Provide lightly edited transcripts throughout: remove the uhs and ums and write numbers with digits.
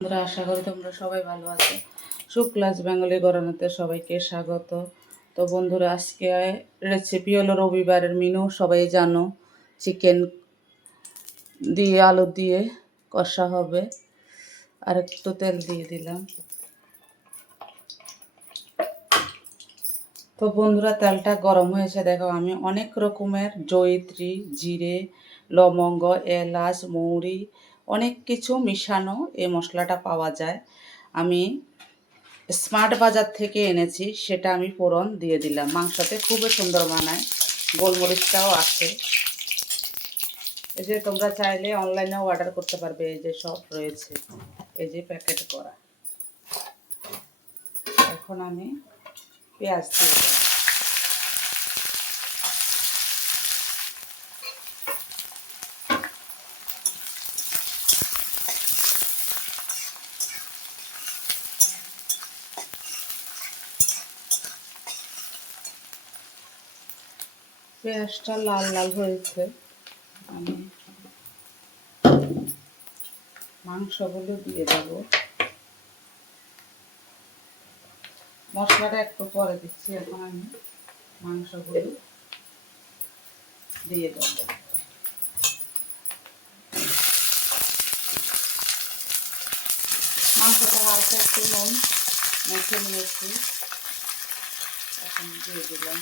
বন্ধুরা, আশা করি তোমরা সবাই ভালো আছো। শুক্লাস বেঙ্গলি গরানাতে সবাইকে স্বাগত। তো বন্ধুরা, আজকে রেসিপি হলো রবিবারের মেনু, সবাই জানো। চিকেন দিয়ে আলু দিয়ে কষা হবে, আর একটু তেল দিয়ে দিলাম। তো বন্ধুরা, তেলটা গরম হয়েছে, দেখো আমি অনেক রকমের জয়িত্রী, জিরে, লবঙ্গ, এলাচ, মৌরি অনেক কিছু মিশানো এই মশলাটা পাওয়া যায়। আমি স্মার্ট বাজার থেকে এনেছি, সেটা আমি ফোড়ন দিয়ে দিলাম। মাংসতে খুবই সুন্দর বানায়, গোলমরিচটাও আছে। এই যে তোমরা চাইলে অনলাইনেও অর্ডার করতে পারবে, এই যে সব রয়েছে, এই যে প্যাকেট করা। এখন আমি পেঁয়াজ দিয়ে দিলাম। পেঁয়াজটা লাল লাল হয়েছে, আমি মাংসগুলো দিয়ে দেব। মশলাটা একটু পরে দিচ্ছি, এখন আমি মাংসগুলো দিয়ে দেব। মাংসটা হালকা একটু নুন মেখে নিয়েছি, এখন দিয়ে দিলাম।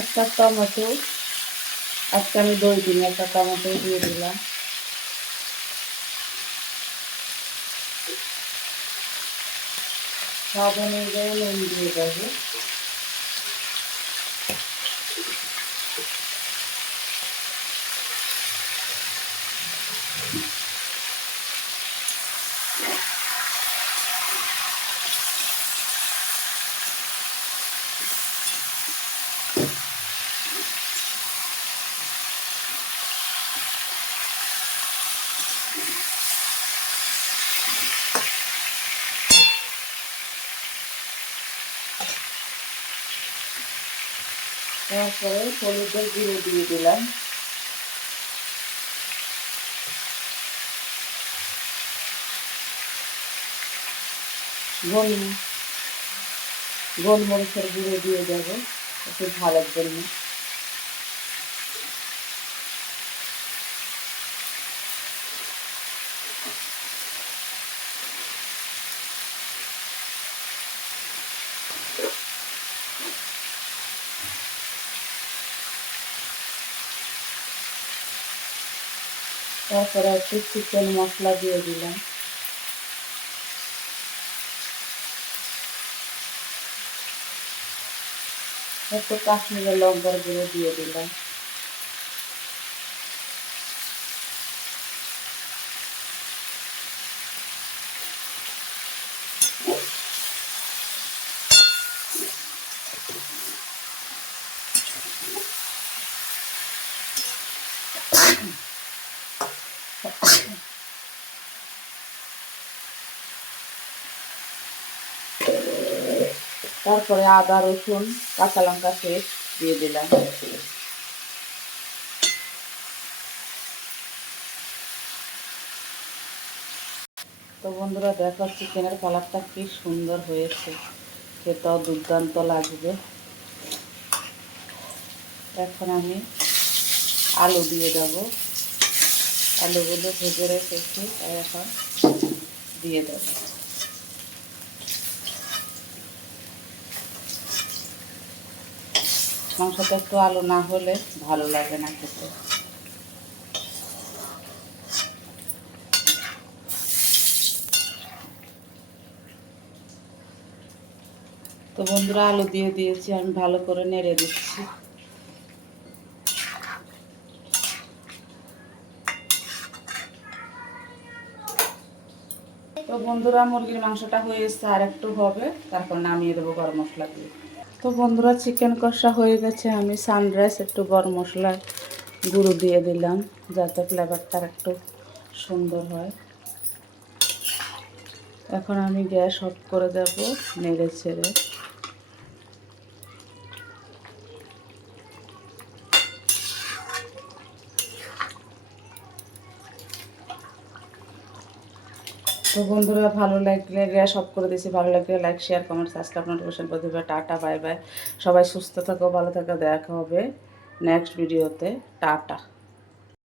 একটা টমেটো, আজকে আমি দই দিন, একটা টমেটো দিয়ে দিলাম। স্বাদ অনুযায়ী নুন দিয়ে দেবো। তারপরে হলুদের গুঁড়ো দিয়ে দিলাম। গোলমরিচের গুঁড়ো দিয়ে দেবো একটু ঝালের জন্য। তারপরে একটু চিকেন মশলা দিয়ে দিলাম। একটু কাশ্মীরি লঙ্কার গুঁড়ো দিয়ে দিলাম। তারপরে আদা, রসুন, কাঁচা লঙ্কা পেস্ট দিয়ে দিলাম। তো বন্ধুরা, দেখো চিকেনের কালারটা কি সুন্দর হয়েছে, খেতেও দুর্দান্ত লাগবে। এখন আমি আলু দিয়ে দেবো। আলুগুলো ভেজে রেখেছি, তাই এখন দিয়ে দেবো। মাংসতে একটু আলু না হলে ভালো লাগে না খেতে। তো বন্ধুরা আলু দিয়ে দিয়েছি, আমি ভালো করে নেড়ে দিচ্ছি। তো বন্ধুরা মুরগির মাংসটা হয়ে এসছে, আর একটু হবে, তারপর নামিয়ে দেবো গরম মশলা দিয়ে। তো বন্ধুরা চিকেন কষা হয়ে গেছে, আমি সানরাইস একটু গরম মশলার গুঁড়ো দিয়ে দিলাম যাতে ফ্লেভারটা একটু সুন্দর হয়। এখন আমি গ্যাস অফ করে দেব, নেড়ে ছেড়ে। তো বন্ধুরা ভালো লাগলে গ্যাস অফ করে দিয়েছি, ভালো লাগলে like share comment subscribe notification করে দেবে। টাটা বাই বাই, সবাই সুস্থ থাকো, ভালো থাকো, দেখা হবে নেক্সট ভিডিওতে। টাটা।